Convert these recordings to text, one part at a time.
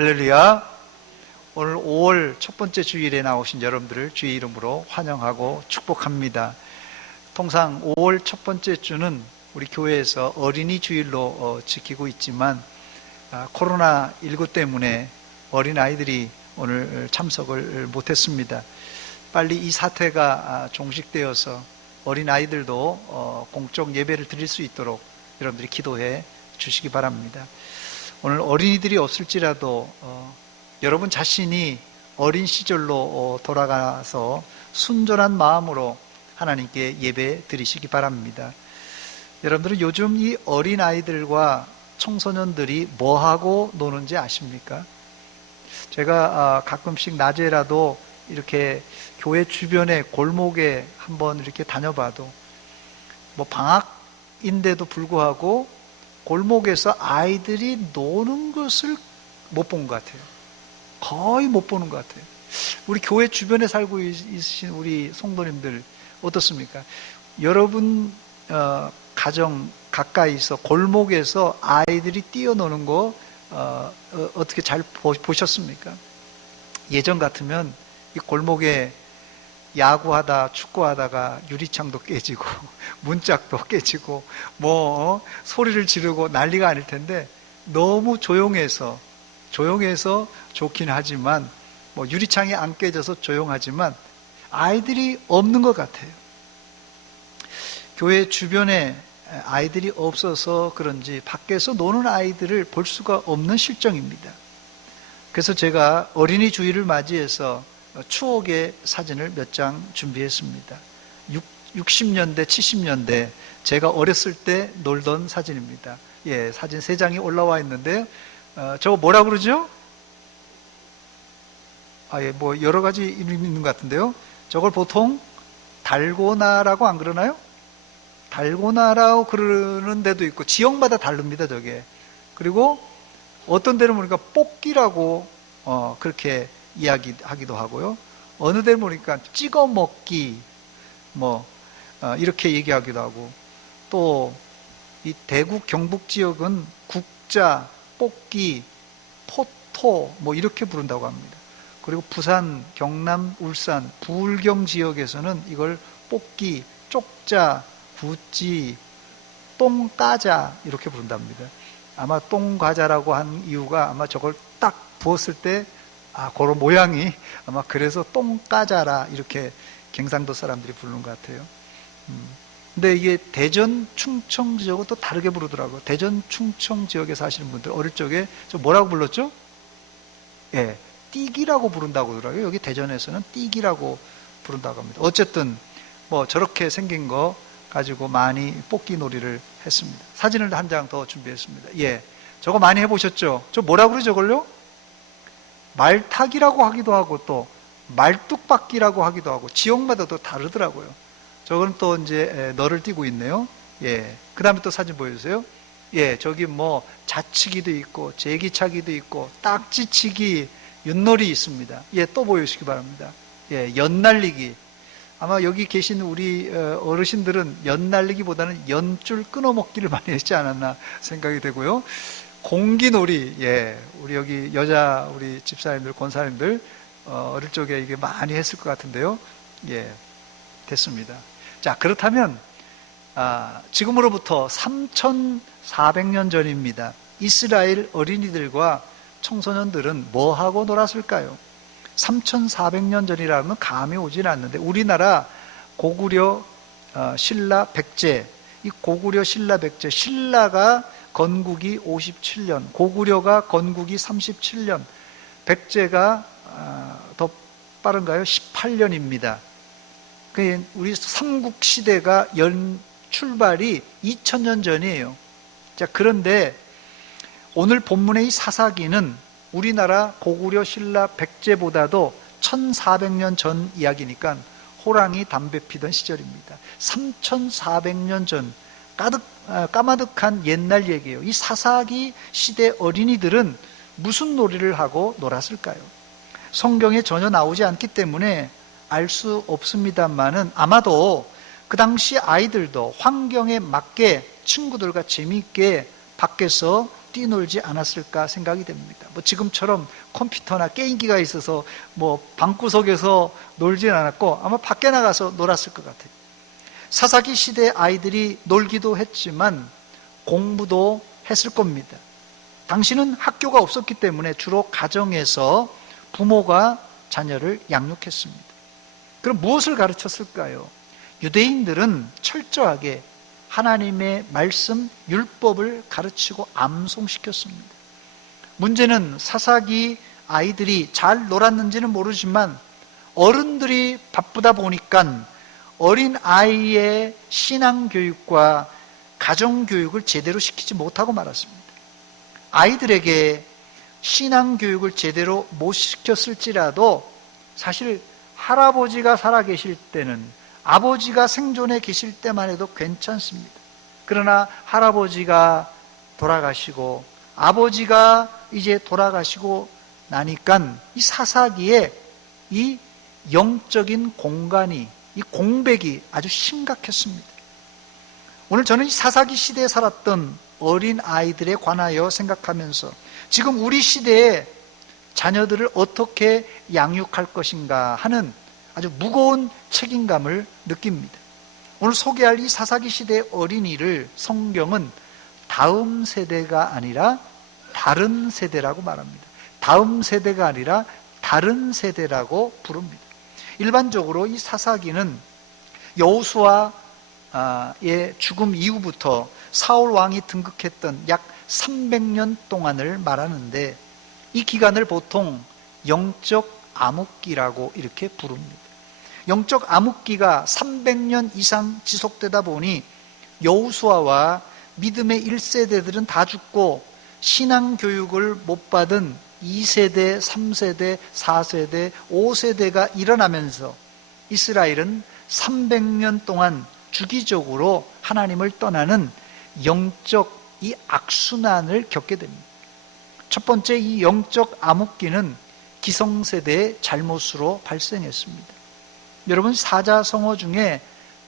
할렐루야. 오늘 5월 첫 번째 주일에 나오신 여러분들을 주의 이름으로 환영하고 축복합니다. 통상 5월 첫 번째 주는 우리 교회에서 어린이 주일로 지키고 있지만 코로나19 때문에 어린아이들이 오늘 참석을 못했습니다. 빨리 이 사태가 종식되어서 어린아이들도 공적 예배를 드릴 수 있도록 여러분들이 기도해 주시기 바랍니다. 오늘 어린이들이 없을지라도 여러분 자신이 어린 시절로 돌아가서 순전한 마음으로 하나님께 예배 드리시기 바랍니다. 여러분들은 요즘 이 어린아이들과 청소년들이 뭐하고 노는지 아십니까? 제가 가끔씩 낮에라도 이렇게 교회 주변에 골목에 한번 이렇게 다녀봐도 뭐 방학인데도 불구하고 골목에서 아이들이 노는 것을 못 본 것 같아요. 거의 못 보는 것 같아요. 우리 교회 주변에 살고 있으신 우리 성도님들 어떻습니까? 여러분 가정 가까이서 골목에서 아이들이 뛰어노는 거 어떻게 잘 보셨습니까? 예전 같으면 이 골목에 야구하다 축구하다가 유리창도 깨지고 문짝도 깨지고 뭐 소리를 지르고 난리가 아닐 텐데 너무 조용해서 좋긴 하지만 뭐 유리창이 안 깨져서 조용하지만 아이들이 없는 것 같아요. 교회 주변에 아이들이 없어서 그런지 밖에서 노는 아이들을 볼 수가 없는 실정입니다. 그래서 제가 어린이 주일을 맞이해서 추억의 사진을 몇 장 준비했습니다. 60년대, 70년대 제가 어렸을 때 놀던 사진입니다. 예, 사진 3장이 올라와 있는데요. 저거 뭐라 그러죠? 뭐 여러 가지 이름이 있는 것 같은데요. 저걸 보통 달고나라고 안 그러나요? 달고나라고 그러는 데도 있고 지역마다 다릅니다, 저게. 그리고 어떤 데는 보니까 뽑기라고 그렇게 이야기하기도 하고요. 어느 데는 보니까 찍어 먹기 이렇게 얘기하기도 하고, 또 이 대구 경북 지역은 국자, 뽑기, 포토 이렇게 부른다고 합니다. 그리고 부산, 경남, 울산, 부울경 지역에서는 이걸 뽑기, 쪽자, 구찌, 똥까자 이렇게 부른답니다. 아마 똥과자라고 한 이유가 아마 저걸 딱 부었을 때 그런 모양이 아마 그래서 똥까자라 이렇게 경상도 사람들이 부르는 것 같아요. 근데 이게 대전, 충청 지역은 또 다르게 부르더라고요. 대전, 충청 지역에 사시는 분들 어릴 적에 저 뭐라고 불렀죠? 예, 띠기라고 부른다고 하더라고요. 여기 대전에서는 띠기라고 부른다고 합니다. 어쨌든 뭐 저렇게 생긴 거 가지고 많이 뽑기 놀이를 했습니다. 사진을 한 장 더 준비했습니다. 예, 저거 많이 해보셨죠? 저 뭐라고 그러죠, 저걸요? 말타기라고 하기도 하고 또 말뚝박기라고 하기도 하고 지역마다 또 다르더라고요. 저건 또 이제 너를 띄고 있네요. 예, 그 다음에 또 사진 보여주세요. 예, 저기 뭐 자치기도 있고 제기차기도 있고 딱지치기, 윷놀이 있습니다. 예, 또 보여주시기 바랍니다. 예, 연날리기. 아마 여기 계신 우리 어르신들은 연날리기보다는 연줄 끊어먹기를 많이 했지 않았나 생각이 되고요. 공기놀이, 예, 우리 여기 여자 우리 집사님들, 권사님들 어릴 적에 이게 많이 했을 것 같은데요. 예, 됐습니다. 자, 그렇다면 지금으로부터 3,400년 전입니다. 이스라엘 어린이들과 청소년들은 뭐하고 놀았을까요? 3,400년 전이라면 감이 오진 않는데 우리나라 고구려 신라 백제, 이 고구려 신라 백제, 신라가 건국이 57년, 고구려가 건국이 37년, 백제가 더 빠른가요? 18년입니다. 우리 삼국시대가 출발이 2000년 전이에요. 자, 그런데 오늘 본문의 이 사사기는 우리나라 고구려 신라 백제보다도 1400년 전 이야기니까 호랑이 담배 피던 시절입니다. 3400년 전 까마득한 옛날 얘기예요. 이 사사기 시대 어린이들은 무슨 놀이를 하고 놀았을까요? 성경에 전혀 나오지 않기 때문에 알 수 없습니다만은 아마도 그 당시 아이들도 환경에 맞게 친구들과 재미있게 밖에서 뛰놀지 않았을까 생각이 됩니다. 뭐 지금처럼 컴퓨터나 게임기가 있어서 뭐 방구석에서 놀지는 않았고 아마 밖에 나가서 놀았을 것 같아요. 사사기 시대 아이들이 놀기도 했지만 공부도 했을 겁니다. 당시는 학교가 없었기 때문에 주로 가정에서 부모가 자녀를 양육했습니다. 그럼 무엇을 가르쳤을까요? 유대인들은 철저하게 하나님의 말씀, 율법을 가르치고 암송시켰습니다. 문제는 사사기 아이들이 잘 놀았는지는 모르지만 어른들이 바쁘다 보니까 어린 아이의 신앙교육과 가정교육을 제대로 시키지 못하고 말았습니다. 아이들에게 신앙교육을 제대로 못 시켰을지라도 사실 할아버지가 살아계실 때는, 아버지가 생존해 계실 때만 해도 괜찮습니다. 그러나 할아버지가 돌아가시고 아버지가 이제 돌아가시고 나니까 이 사사기에 이 영적인 공간이, 이 공백이 아주 심각했습니다. 오늘 저는 이 사사기 시대에 살았던 어린 아이들에 관하여 생각하면서 지금 우리 시대에 자녀들을 어떻게 양육할 것인가 하는 아주 무거운 책임감을 느낍니다. 오늘 소개할 이 사사기 시대의 어린이를 성경은 다음 세대가 아니라 다른 세대라고 말합니다. 다음 세대가 아니라 다른 세대라고 부릅니다. 일반적으로 이 사사기는 여호수아의 죽음 이후부터 사울 왕이 등극했던 약 300년 동안을 말하는데 이 기간을 보통 영적 암흑기라고 이렇게 부릅니다. 영적 암흑기가 300년 이상 지속되다 보니 여호수아와 믿음의 1세대들은 다 죽고 신앙교육을 못 받은 2세대, 3세대, 4세대, 5세대가 일어나면서 이스라엘은 300년 동안 주기적으로 하나님을 떠나는 영적 이 악순환을 겪게 됩니다. 첫 번째 이 영적 암흑기는 기성세대의 잘못으로 발생했습니다. 여러분, 사자성어 중에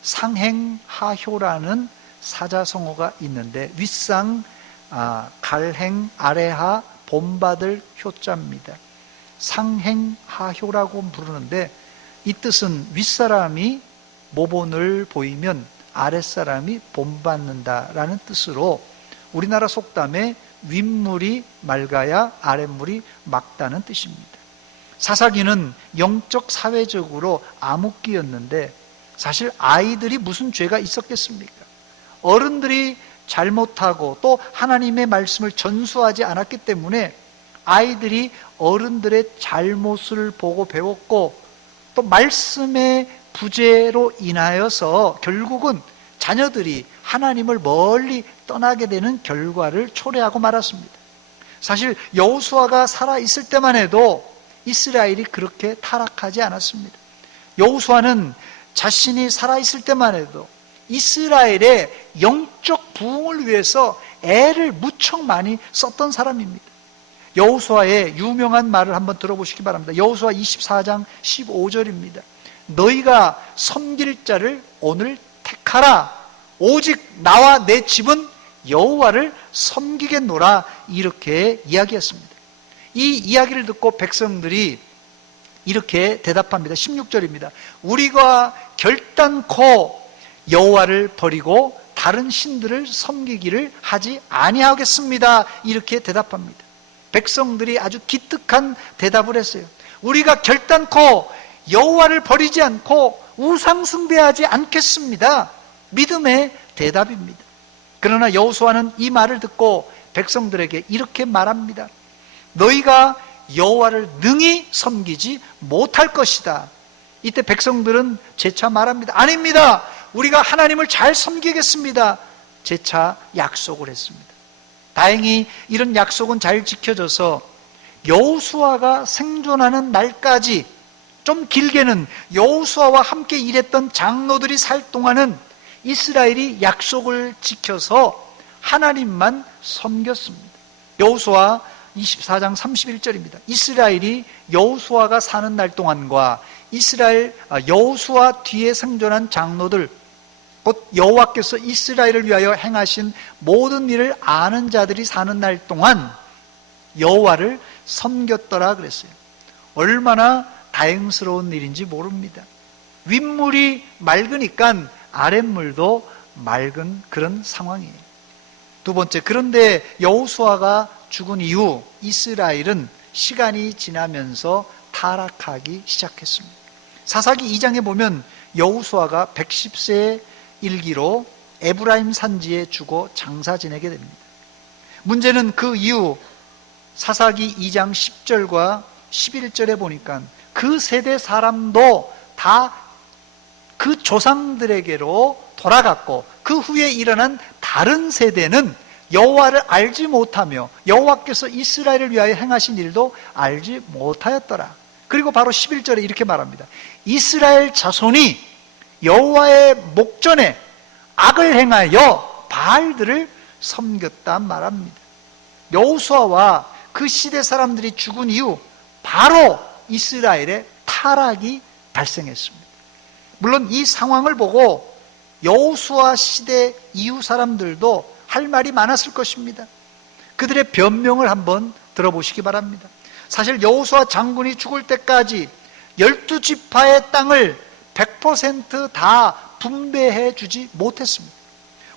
상행하효라는 사자성어가 있는데 윗상, 갈행, 아래하, 본받을 효자입니다. 상행하효라고 부르는데 이 뜻은 윗사람이 모본을 보이면 아랫사람이 본받는다라는 뜻으로 우리나라 속담에 윗물이 맑아야 아랫물이 맑다는 뜻입니다. 사사기는 영적 사회적으로 암흑기였는데 사실 아이들이 무슨 죄가 있었겠습니까? 어른들이 잘못하고 또 하나님의 말씀을 전수하지 않았기 때문에 아이들이 어른들의 잘못을 보고 배웠고 또 말씀의 부재로 인하여서 결국은 자녀들이 하나님을 멀리 떠나게 되는 결과를 초래하고 말았습니다. 사실 여호수아가 살아있을 때만 해도 이스라엘이 그렇게 타락하지 않았습니다. 여호수아는 자신이 살아있을 때만 해도 이스라엘의 영적 부흥을 위해서 애를 무척 많이 썼던 사람입니다. 여호수아의 유명한 말을 한번 들어보시기 바랍니다. 여호수아 24장 15절입니다. 너희가 섬길 자를 오늘 택하라. 오직 나와 내 집은 여호와를 섬기겠노라. 이렇게 이야기했습니다. 이 이야기를 듣고 백성들이 이렇게 대답합니다. 16절입니다. 우리가 결단코 여호와를 버리고 다른 신들을 섬기기를 하지 아니하겠습니다. 이렇게 대답합니다. 백성들이 아주 기특한 대답을 했어요. 우리가 결단코 여호와를 버리지 않고 우상 숭배하지 않겠습니다. 믿음의 대답입니다. 그러나 여호수아는 이 말을 듣고 백성들에게 이렇게 말합니다. 너희가 여호와를 능히 섬기지 못할 것이다. 이때 백성들은 재차 말합니다. 아닙니다. 우리가 하나님을 잘 섬기겠습니다. 재차 약속을 했습니다. 다행히 이런 약속은 잘 지켜져서 여호수아가 생존하는 날까지, 좀 길게는 여호수아와 함께 일했던 장로들이 살 동안은 이스라엘이 약속을 지켜서 하나님만 섬겼습니다. 여호수아 24장 31절입니다. 이스라엘이 여호수아가 사는 날 동안과 여호수아 뒤에 생존한 장로들 곧 여호와께서 이스라엘을 위하여 행하신 모든 일을 아는 자들이 사는 날 동안 여호와를 섬겼더라 그랬어요. 얼마나 다행스러운 일인지 모릅니다. 윗물이 맑으니까 아랫물도 맑은 그런 상황이에요. 두 번째, 그런데 여호수아가 죽은 이후 이스라엘은 시간이 지나면서 타락하기 시작했습니다. 사사기 2장에 보면 여호수아가 110세의 일기로 에브라임 산지에 죽어 장사 지내게 됩니다. 문제는 그 이후 사사기 2장 10절과 11절에 보니까 그 세대 사람도 다 그 조상들에게로 돌아갔고, 그 후에 일어난 다른 세대는 여호와를 알지 못하며 여호와께서 이스라엘을 위하여 행하신 일도 알지 못하였더라. 그리고 바로 11절에 이렇게 말합니다. 이스라엘 자손이 여호와의 목전에 악을 행하여 바알들을 섬겼다 말합니다. 여호수아와 그 시대 사람들이 죽은 이후 바로 이스라엘의 타락이 발생했습니다. 물론 이 상황을 보고 여호수아 시대 이후 사람들도 할 말이 많았을 것입니다. 그들의 변명을 한번 들어보시기 바랍니다. 사실 여호수아 장군이 죽을 때까지 12지파의 땅을 100% 다 분배해 주지 못했습니다.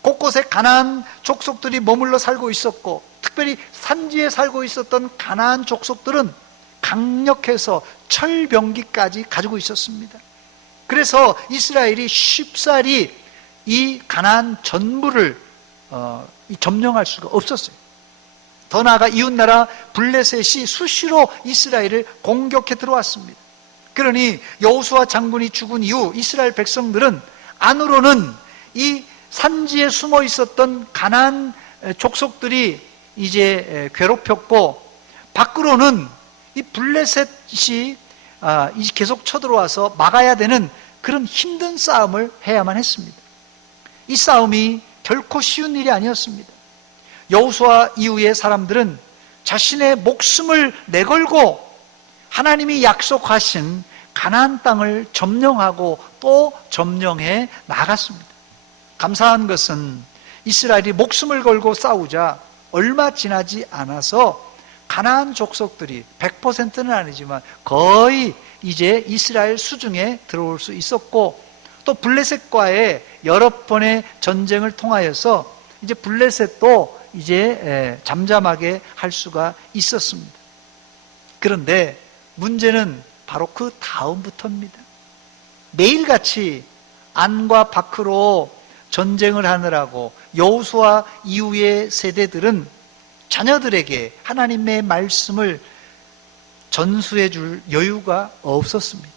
곳곳에 가나안 족속들이 머물러 살고 있었고, 특별히 산지에 살고 있었던 가나안 족속들은 강력해서 철병기까지 가지고 있었습니다. 그래서 이스라엘이 쉽사리 이 가나안 전부를 점령할 수가 없었어요. 더 나아가 이웃나라 블레셋이 수시로 이스라엘을 공격해 들어왔습니다. 그러니 여호수아 장군이 죽은 이후 이스라엘 백성들은 안으로는 이 산지에 숨어 있었던 가나안 족속들이 이제 괴롭혔고, 밖으로는 이 블레셋이 계속 쳐들어와서 막아야 되는 그런 힘든 싸움을 해야만 했습니다. 이 싸움이 결코 쉬운 일이 아니었습니다. 여호수아 이후의 사람들은 자신의 목숨을 내걸고 하나님이 약속하신 가나안 땅을 점령하고 또 점령해 나갔습니다. 감사한 것은 이스라엘이 목숨을 걸고 싸우자 얼마 지나지 않아서 가나안 족속들이 100%는 아니지만 거의 이제 이스라엘 수중에 들어올 수 있었고, 또 블레셋과의 여러 번의 전쟁을 통하여서 이제 블레셋도 이제 잠잠하게 할 수가 있었습니다. 그런데 문제는 바로 그 다음부터입니다. 매일같이 안과 밖으로 전쟁을 하느라고 여호수아 이후의 세대들은 자녀들에게 하나님의 말씀을 전수해 줄 여유가 없었습니다.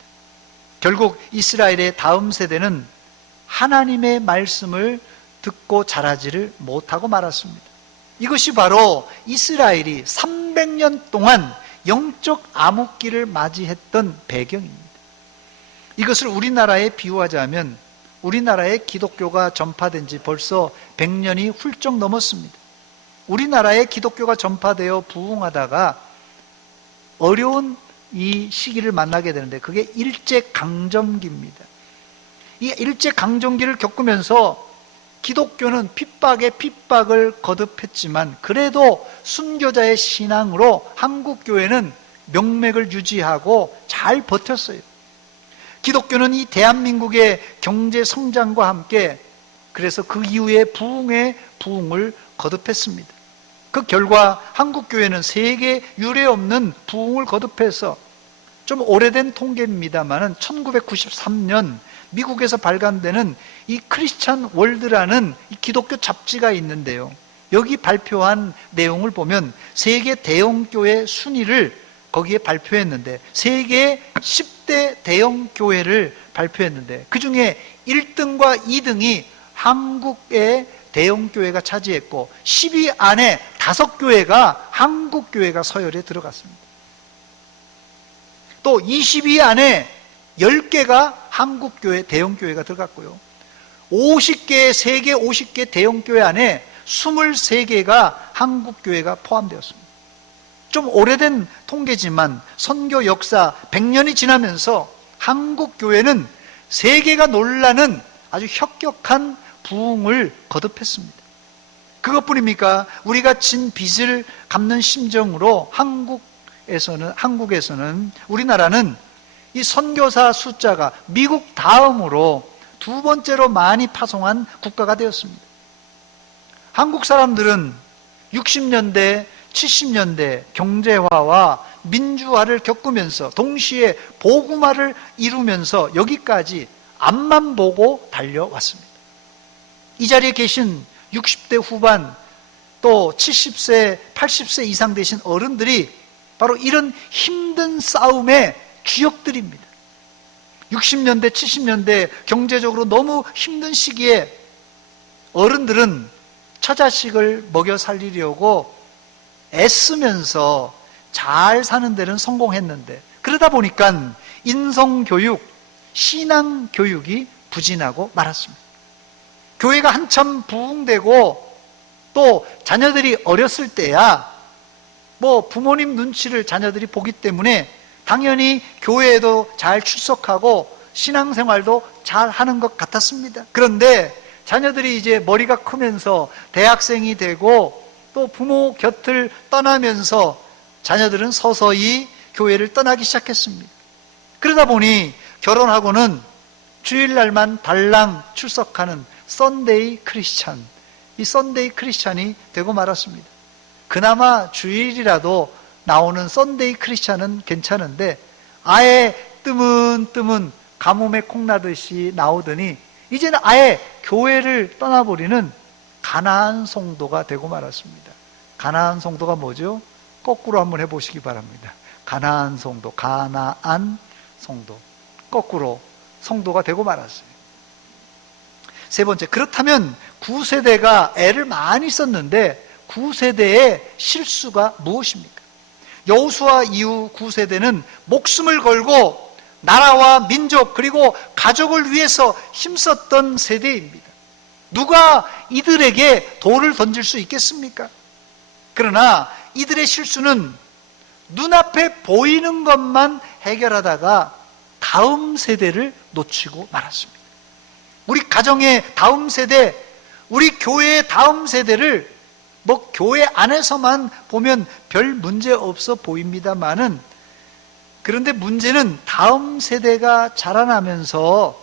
결국 이스라엘의 다음 세대는 하나님의 말씀을 듣고 자라지를 못하고 말았습니다. 이것이 바로 이스라엘이 300년 동안 영적 암흑기를 맞이했던 배경입니다. 이것을 우리나라에 비유하자면 우리나라에 기독교가 전파된 지 벌써 100년이 훌쩍 넘었습니다. 우리나라에 기독교가 전파되어 부흥하다가 어려운 이 시기를 만나게 되는데 그게 일제강점기입니다. 이 일제강점기를 겪으면서 기독교는 핍박에 핍박을 거듭했지만 그래도 순교자의 신앙으로 한국교회는 명맥을 유지하고 잘 버텼어요. 기독교는 이 대한민국의 경제 성장과 함께 그래서 그 이후에 부흥을 거듭했습니다. 그 결과 한국교회는 세계 유례 없는 부흥을 거듭해서 좀 오래된 통계입니다만은 1993년 미국에서 발간되는 이 크리스찬 월드라는 이 기독교 잡지가 있는데요. 여기 발표한 내용을 보면 세계 대형교회 순위를 거기에 발표했는데 세계 10대 대형교회를 발표했는데 그 중에 1등과 2등이 한국의 대형교회가 차지했고 10위 안에 5교회가 한국교회가 서열에 들어갔습니다. 또 20위 안에 10개가 한국교회 대형교회가 들어갔고요. 50개, 세계 50개 대형교회 안에 23개가 한국교회가 포함되었습니다. 좀 오래된 통계지만 선교 역사 100년이 지나면서 한국교회는 세계가 놀라는 아주 혁혁한 부흥을 거듭했습니다. 그것뿐입니까? 우리가 진 빚을 갚는 심정으로 한국에서는 우리나라는 이 선교사 숫자가 미국 다음으로 두 번째로 많이 파송한 국가가 되었습니다. 한국 사람들은 60년대, 70년대 경제화와 민주화를 겪으면서 동시에 복음화를 이루면서 여기까지 앞만 보고 달려왔습니다. 이 자리에 계신 60대 후반 또 70세, 80세 이상 되신 어른들이 바로 이런 힘든 싸움의 주역들입니다. 60년대, 70년대 경제적으로 너무 힘든 시기에 어른들은 처자식을 먹여 살리려고 애쓰면서 잘 사는 데는 성공했는데, 그러다 보니까 인성교육, 신앙교육이 부진하고 말았습니다. 교회가 한참 부흥되고 또 자녀들이 어렸을 때야 부모님 눈치를 자녀들이 보기 때문에 당연히 교회에도 잘 출석하고 신앙생활도 잘 하는 것 같았습니다. 그런데 자녀들이 이제 머리가 크면서 대학생이 되고 또 부모 곁을 떠나면서 자녀들은 서서히 교회를 떠나기 시작했습니다. 그러다 보니 결혼하고는 주일날만 달랑 출석하는 썬데이 크리스찬, 이 썬데이 크리스찬이 되고 말았습니다. 그나마 주일이라도 나오는 썬데이 크리스찬은 괜찮은데 아예 뜨문뜨문 가뭄에 콩나듯이 나오더니 이제는 아예 교회를 떠나버리는 가나안 성도가 되고 말았습니다. 가나안 성도가 뭐죠? 거꾸로 한번 해보시기 바랍니다. 가나안 성도, 가나안 성도, 거꾸로 성도가 되고 말았어요. 세 번째, 그렇다면 9세대가 애를 많이 썼는데 9세대의 실수가 무엇입니까? 여호수아 이후 9세대는 목숨을 걸고 나라와 민족 그리고 가족을 위해서 힘썼던 세대입니다. 누가 이들에게 돌을 던질 수 있겠습니까? 그러나 이들의 실수는 눈앞에 보이는 것만 해결하다가 다음 세대를 놓치고 말았습니다. 우리 가정의 다음 세대, 우리 교회의 다음 세대를 교회 안에서만 보면 별 문제 없어 보입니다만은, 그런데 문제는 다음 세대가 자라나면서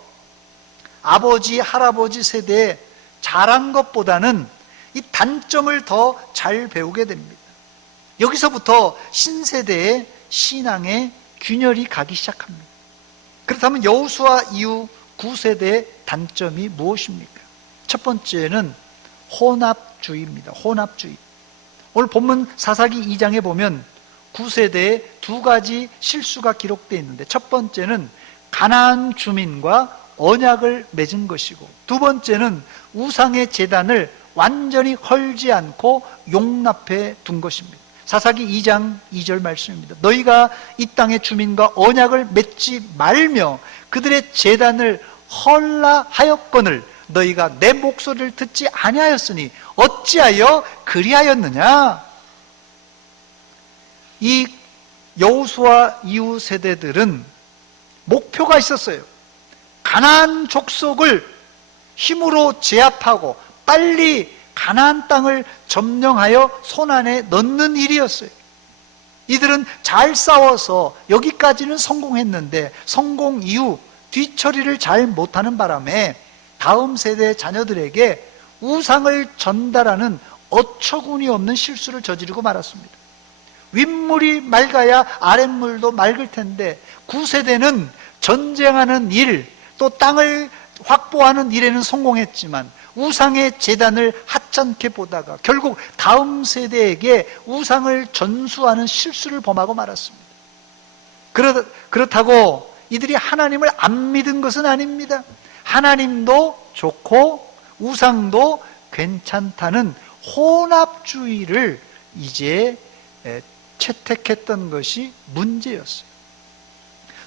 아버지, 할아버지 세대에 자란 것보다는 이 단점을 더 잘 배우게 됩니다. 여기서부터 신세대의 신앙의 균열이 가기 시작합니다. 그렇다면 여호수아 이후 9세대의 단점이 무엇입니까? 첫 번째는 혼합주의입니다. 혼합주의. 오늘 본문 사사기 2장에 보면 9세대에 두 가지 실수가 기록되어 있는데, 첫 번째는 가나안 주민과 언약을 맺은 것이고, 두 번째는 우상의 제단을 완전히 헐지 않고 용납해 둔 것입니다. 사사기 2장 2절 말씀입니다. 너희가 이 땅의 주민과 언약을 맺지 말며 그들의 제단을 헐라 하였거늘 너희가 내 목소리를 듣지 아니하였으니 어찌하여 그리하였느냐? 이 여호수아 이후 세대들은 목표가 있었어요. 가나안 족속을 힘으로 제압하고 빨리 가나안 땅을 점령하여 손안에 넣는 일이었어요. 이들은 잘 싸워서 여기까지는 성공했는데 성공 이후 뒤처리를 잘 못하는 바람에 다음 세대 자녀들에게 우상을 전달하는 어처구니 없는 실수를 저지르고 말았습니다. 윗물이 맑아야 아랫물도 맑을 텐데 9세대는 전쟁하는 일, 또 땅을 확보하는 일에는 성공했지만 우상의 제단을 하찮게 보다가 결국 다음 세대에게 우상을 전수하는 실수를 범하고 말았습니다. 그렇다고 이들이 하나님을 안 믿은 것은 아닙니다. 하나님도 좋고 우상도 괜찮다는 혼합주의를 이제 채택했던 것이 문제였어요.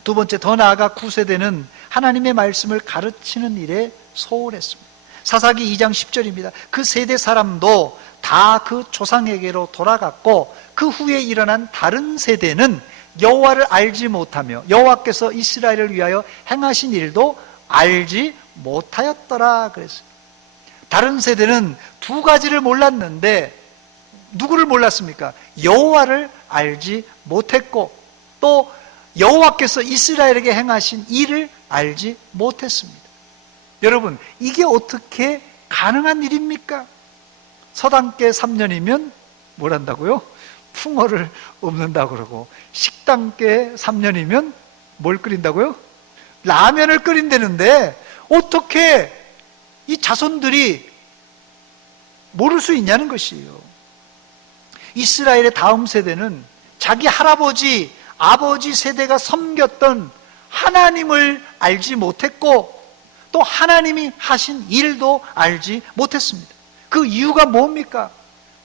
두 번째, 더 나아가 9세대는 하나님의 말씀을 가르치는 일에 소홀했습니다. 사사기 2장 10절입니다. 그 세대 사람도 다 그 조상에게로 돌아갔고 그 후에 일어난 다른 세대는 여호와를 알지 못하며 여호와께서 이스라엘을 위하여 행하신 일도 알지 못하였더라 그랬어요. 다른 세대는 두 가지를 몰랐는데 누구를 몰랐습니까? 여호와를 알지 못했고 또 여호와께서 이스라엘에게 행하신 일을 알지 못했습니다. 여러분, 이게 어떻게 가능한 일입니까? 서당계 3년이면 뭘 한다고요? 풍어를 읊는다고 그러고, 식당계 3년이면 뭘 끓인다고요? 라면을 끓인다는데 어떻게 이 자손들이 모를 수 있냐는 것이에요. 이스라엘의 다음 세대는 자기 할아버지, 아버지 세대가 섬겼던 하나님을 알지 못했고 또 하나님이 하신 일도 알지 못했습니다. 그 이유가 뭡니까?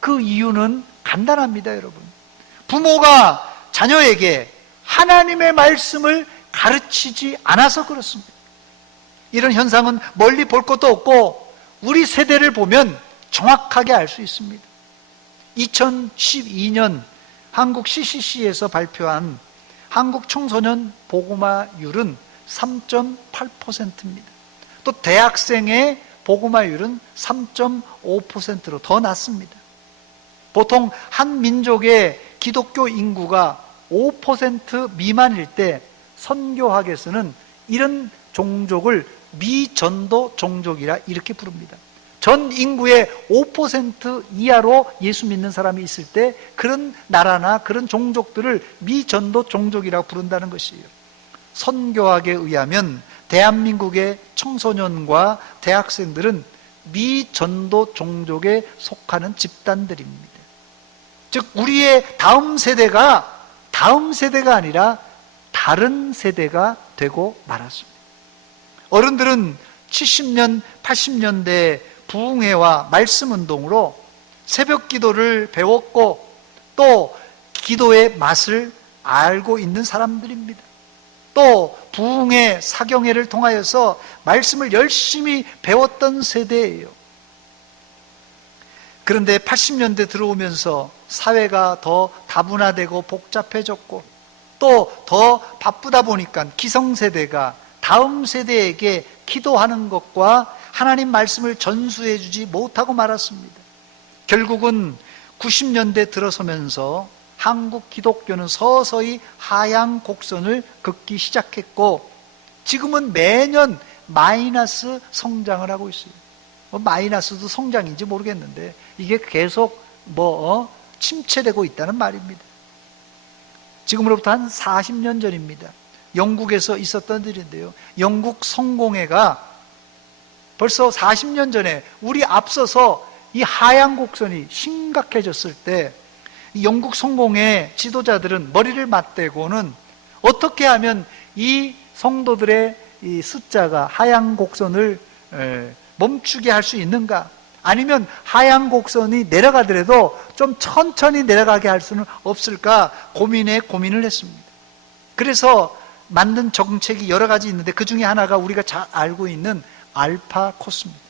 그 이유는 간단합니다, 여러분. 부모가 자녀에게 하나님의 말씀을 가르치지 않아서 그렇습니다. 이런 현상은 멀리 볼 것도 없고 우리 세대를 보면 정확하게 알 수 있습니다. 2012년 한국 CCC에서 발표한 한국 청소년 복음화율은 3.8%입니다. 또 대학생의 복음화율은 3.5%로 더 낮습니다. 보통 한 민족의 기독교 인구가 5% 미만일 때 선교학에서는 이런 종족을 미전도 종족이라 이렇게 부릅니다. 전 인구의 5% 이하로 예수 믿는 사람이 있을 때 그런 나라나 그런 종족들을 미전도 종족이라고 부른다는 것이에요. 선교학에 의하면 대한민국의 청소년과 대학생들은 미전도 종족에 속하는 집단들입니다. 즉 우리의 다음 세대가 아니라 다른 세대가 되고 말았습니다. 어른들은 70년, 80년대 부흥회와 말씀운동으로 새벽 기도를 배웠고 또 기도의 맛을 알고 있는 사람들입니다. 또 부흥회, 사경회를 통하여서 말씀을 열심히 배웠던 세대예요. 그런데 80년대 들어오면서 사회가 더 다분화되고 복잡해졌고 또 더 바쁘다 보니까 기성세대가 다음 세대에게 기도하는 것과 하나님 말씀을 전수해 주지 못하고 말았습니다. 결국은 90년대 들어서면서 한국 기독교는 서서히 하향 곡선을 긋기 시작했고 지금은 매년 마이너스 성장을 하고 있어요. 마이너스도 성장인지 모르겠는데 이게 계속 침체되고 있다는 말입니다. 지금으로부터 한 40년 전입니다. 영국에서 있었던 일인데요. 영국 성공회가 벌써 40년 전에 우리 앞서서 이 하향 곡선이 심각해졌을 때 영국 성공회 지도자들은 머리를 맞대고는 어떻게 하면 이 성도들의 이 숫자가 하향 곡선을 멈추게 할 수 있는가? 아니면 하향 곡선이 내려가더라도 좀 천천히 내려가게 할 수는 없을까? 고민을 했습니다. 그래서 만든 정책이 여러 가지 있는데 그 중에 하나가 우리가 잘 알고 있는 알파 코스입니다.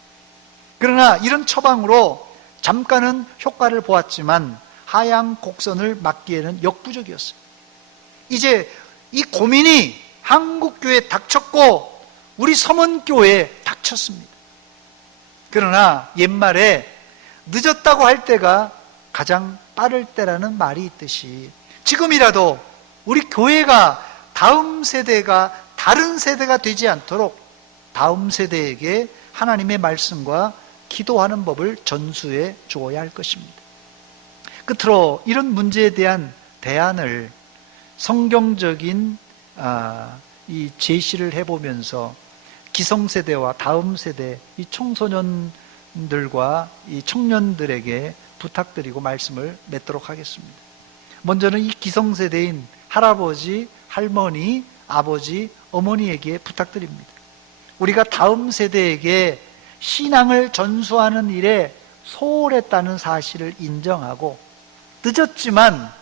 그러나 이런 처방으로 잠깐은 효과를 보았지만 하향 곡선을 막기에는 역부족이었어요. 이제 이 고민이 한국교회에 닥쳤고 우리 서문교회에 닥쳤습니다. 그러나 옛말에 늦었다고 할 때가 가장 빠를 때라는 말이 있듯이 지금이라도 우리 교회가 다음 세대가 다른 세대가 되지 않도록 다음 세대에게 하나님의 말씀과 기도하는 법을 전수해 주어야 할 것입니다. 끝으로 이런 문제에 대한 대안을 성경적인 이 제시를 해보면서 기성세대와 다음 세대 이 청소년들과 이 청년들에게 부탁드리고 말씀을 맺도록 하겠습니다. 먼저는 이 기성세대인 할아버지, 할머니, 아버지, 어머니에게 부탁드립니다. 우리가 다음 세대에게 신앙을 전수하는 일에 소홀했다는 사실을 인정하고 늦었지만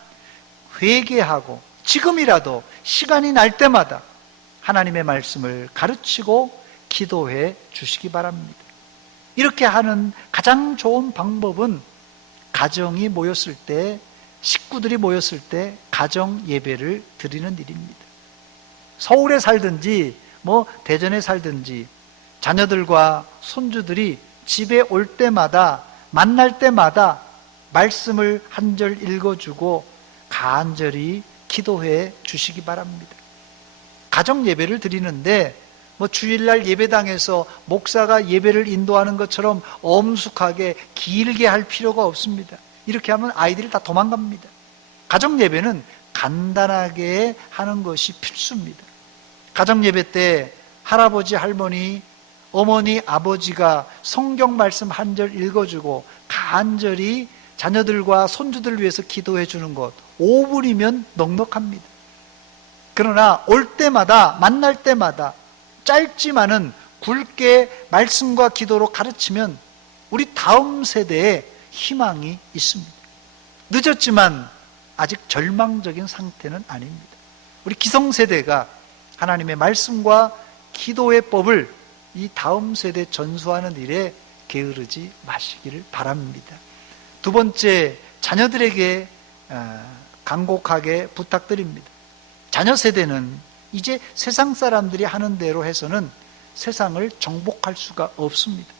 회개하고 지금이라도 시간이 날 때마다 하나님의 말씀을 가르치고 기도해 주시기 바랍니다. 이렇게 하는 가장 좋은 방법은 가정이 모였을 때, 식구들이 모였을 때 가정 예배를 드리는 일입니다. 서울에 살든지 대전에 살든지 자녀들과 손주들이 집에 올 때마다, 만날 때마다 말씀을 한 절 읽어주고 간절히 기도해 주시기 바랍니다. 가정 예배를 드리는데 주일날 예배당에서 목사가 예배를 인도하는 것처럼 엄숙하게 길게 할 필요가 없습니다. 이렇게 하면 아이들이 다 도망갑니다. 가정 예배는 간단하게 하는 것이 필수입니다. 가정 예배 때 할아버지, 할머니, 어머니, 아버지가 성경 말씀 한 절 읽어주고 간절히 자녀들과 손주들을 위해서 기도해 주는 것 5분이면 넉넉합니다. 그러나 올 때마다, 만날 때마다 짧지만은 굵게 말씀과 기도로 가르치면 우리 다음 세대에 희망이 있습니다. 늦었지만 아직 절망적인 상태는 아닙니다. 우리 기성세대가 하나님의 말씀과 기도의 법을 이 다음 세대 전수하는 일에 게으르지 마시기를 바랍니다. 두 번째, 자녀들에게 간곡하게 부탁드립니다. 자녀 세대는 이제 세상 사람들이 하는 대로 해서는 세상을 정복할 수가 없습니다.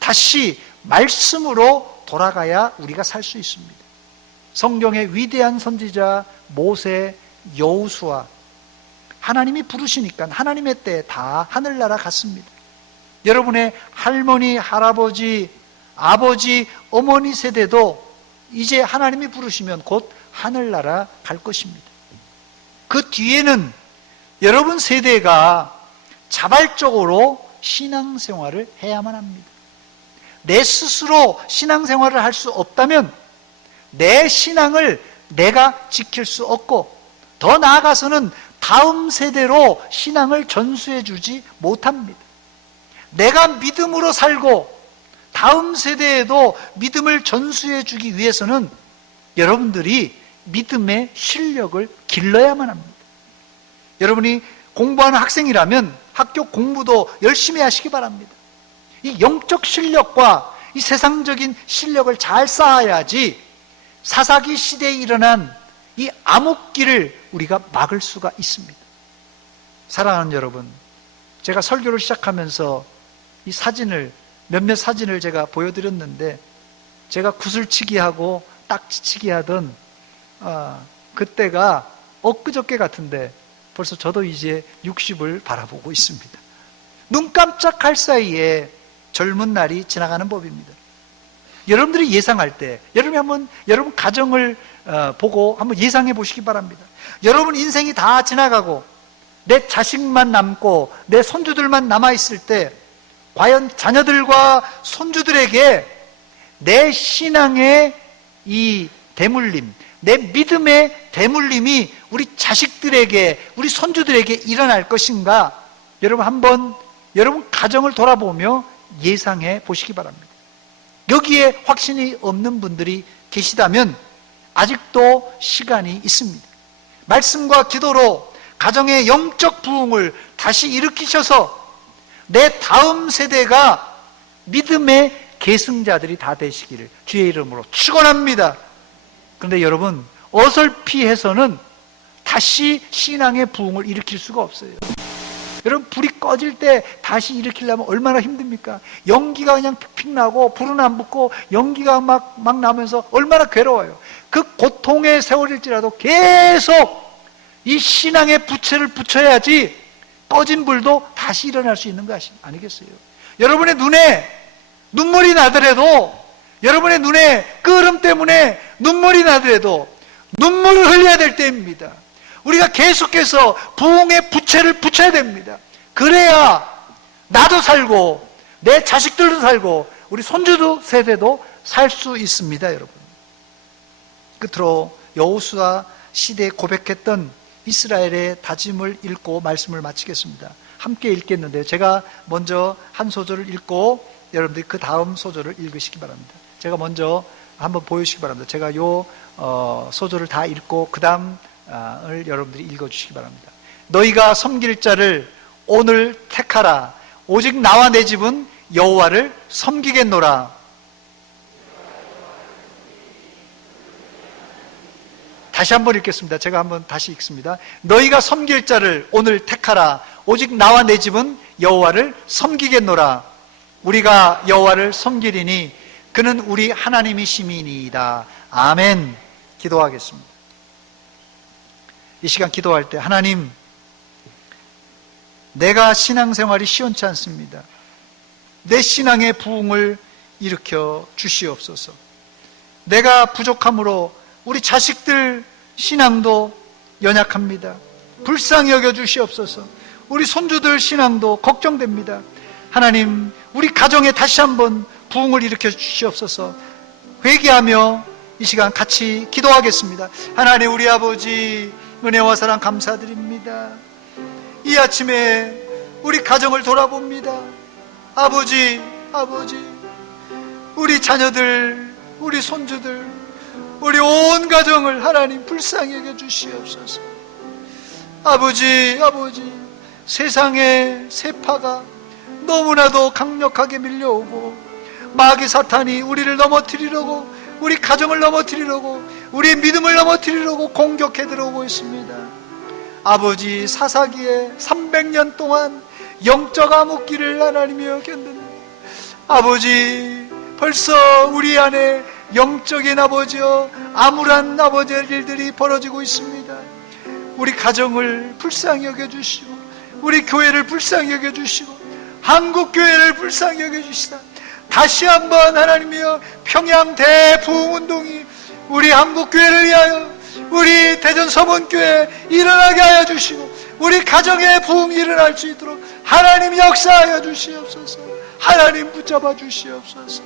다시 말씀으로 돌아가야 우리가 살 수 있습니다. 성경의 위대한 선지자 모세, 여호수아, 하나님이 부르시니까 하나님의 때에 다 하늘나라 갔습니다. 여러분의 할머니, 할아버지, 아버지, 어머니 세대도 이제 하나님이 부르시면 곧 하늘나라 갈 것입니다. 그 뒤에는 여러분 세대가 자발적으로 신앙생활을 해야만 합니다. 내 스스로 신앙생활을 할 수 없다면 내 신앙을 내가 지킬 수 없고 더 나아가서는 다음 세대로 신앙을 전수해 주지 못합니다. 내가 믿음으로 살고 다음 세대에도 믿음을 전수해 주기 위해서는 여러분들이 믿음의 실력을 길러야만 합니다. 여러분이 공부하는 학생이라면 학교 공부도 열심히 하시기 바랍니다. 이 영적 실력과 이 세상적인 실력을 잘 쌓아야지 사사기 시대에 일어난 이 암흑기를 우리가 막을 수가 있습니다. 사랑하는 여러분, 제가 설교를 시작하면서 이 사진을, 몇몇 사진을 제가 보여드렸는데 제가 구슬치기 하고 딱지치기 하던 그때가 엊그저께 같은데 벌써 저도 이제 60을 바라보고 있습니다. 눈 깜짝할 사이에 젊은 날이 지나가는 법입니다. 여러분들이 예상할 때, 여러분 가정을 보고 한번 예상해 보시기 바랍니다. 여러분 인생이 다 지나가고 내 자식만 남고 내 손주들만 남아있을 때 과연 자녀들과 손주들에게 내 신앙의 이 대물림, 내 믿음의 대물림이 우리 자식들에게, 우리 손주들에게 일어날 것인가? 여러분 한번 여러분 가정을 돌아보며 예상해 보시기 바랍니다. 여기에 확신이 없는 분들이 계시다면 아직도 시간이 있습니다. 말씀과 기도로 가정의 영적 부흥을 다시 일으키셔서 내 다음 세대가 믿음의 계승자들이 다 되시기를 주의 이름으로 축원합니다. 그런데 여러분, 어설피해서는 다시 신앙의 부흥을 일으킬 수가 없어요. 여러분, 불이 꺼질 때 다시 일으키려면 얼마나 힘듭니까? 연기가 그냥 픽픽 나고 불은 안 붙고 연기가 막 나면서 얼마나 괴로워요. 그 고통의 세월일지라도 계속 이 신앙의 부채를 붙여야지 꺼진 불도 다시 일어날 수 있는 거 아니겠어요? 여러분의 눈에 눈물이 나더라도, 여러분의 눈에 끄름 때문에 눈물이 나더라도 눈물을 흘려야 될 때입니다. 우리가 계속해서 부흥의 부채를 붙여야 됩니다. 그래야 나도 살고 내 자식들도 살고 우리 손주 세대도 살 수 있습니다. 여러분, 끝으로 여호수아 시대에 고백했던 이스라엘의 다짐을 읽고 말씀을 마치겠습니다. 함께 읽겠는데 제가 먼저 한 소절을 읽고 여러분들이 그 다음 소절을 읽으시기 바랍니다. 제가 먼저 한번 보여주시기 바랍니다. 제가 요 소절을 다 읽고 그 다음을 여러분들이 읽어주시기 바랍니다. 너희가 섬길 자를 오늘 택하라. 오직 나와 내 집은 여호와를 섬기겠노라. 다시 한번 읽겠습니다. 제가 한번 다시 읽습니다. 너희가 섬길 자를 오늘 택하라. 오직 나와 내 집은 여호와를 섬기겠노라. 우리가 여호와를 섬기리니 그는 우리 하나님이심이니이다. 아멘. 기도하겠습니다. 이 시간 기도할 때, 하나님, 내가 신앙생활이 시원치 않습니다. 내 신앙의 부흥을 일으켜 주시옵소서. 내가 부족함으로 우리 자식들 신앙도 연약합니다. 불쌍히 여겨 주시옵소서. 우리 손주들 신앙도 걱정됩니다. 하나님, 우리 가정에 다시 한번 부흥을 일으켜 주시옵소서. 회개하며 이 시간 같이 기도하겠습니다. 하나님, 우리 아버지 은혜와 사랑 감사드립니다. 이 아침에 우리 가정을 돌아봅니다. 아버지, 우리 자녀들, 우리 손주들, 우리 온 가정을 하나님 불쌍히 여겨 주시옵소서. 아버지, 세상의 세파가 너무나도 강력하게 밀려오고 마귀 사탄이 우리를 넘어뜨리려고, 우리 가정을 넘어뜨리려고, 우리의 믿음을 넘어뜨리려고 공격해 들어오고 있습니다. 아버지, 사사기에 300년 동안 영적 암흑기를 하나님이여 견딘 아버지, 벌써 우리 안에 영적인 아버지여 암울한 아버지의 일들이 벌어지고 있습니다. 우리 가정을 불쌍히 여겨주시고, 우리 교회를 불쌍히 여겨주시고, 한국교회를 불쌍히 여겨주시다. 다시 한번 하나님이여 평양 대부흥운동이 우리 한국교회를 위하여, 우리 대전서문교회 일어나게 하여 주시고, 우리 가정의 부흥이 일어날 수 있도록 하나님 역사하여 주시옵소서. 하나님 붙잡아 주시옵소서.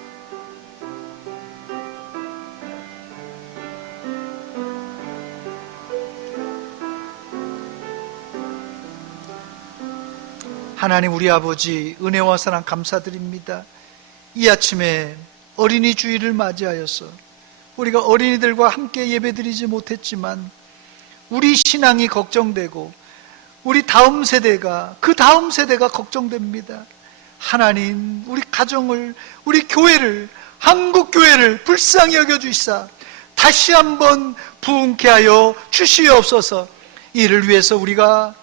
하나님, 우리 아버지 은혜와 사랑 감사드립니다. 이 아침에 어린이 주일을 맞이하여서 우리가 어린이들과 함께 예배드리지 못했지만 우리 신앙이 걱정되고 우리 다음 세대가, 그 다음 세대가 걱정됩니다. 하나님, 우리 가정을, 우리 교회를, 한국교회를 불쌍히 여겨주시사 다시 한번 부흥케 하여 주시옵소서. 이를 위해서 우리가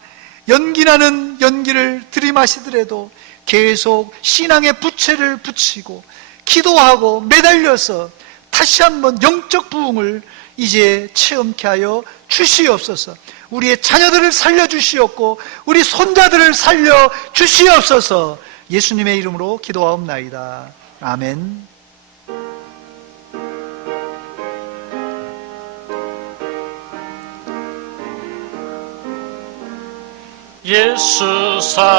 연기나는 연기를 들이마시더라도 계속 신앙의 부채를 붙이고 기도하고 매달려서 다시 한번 영적 부흥을 이제 체험케 하여 주시옵소서. 우리의 자녀들을 살려주시옵고 우리 손자들을 살려주시옵소서. 예수님의 이름으로 기도하옵나이다. 아멘. 예수 사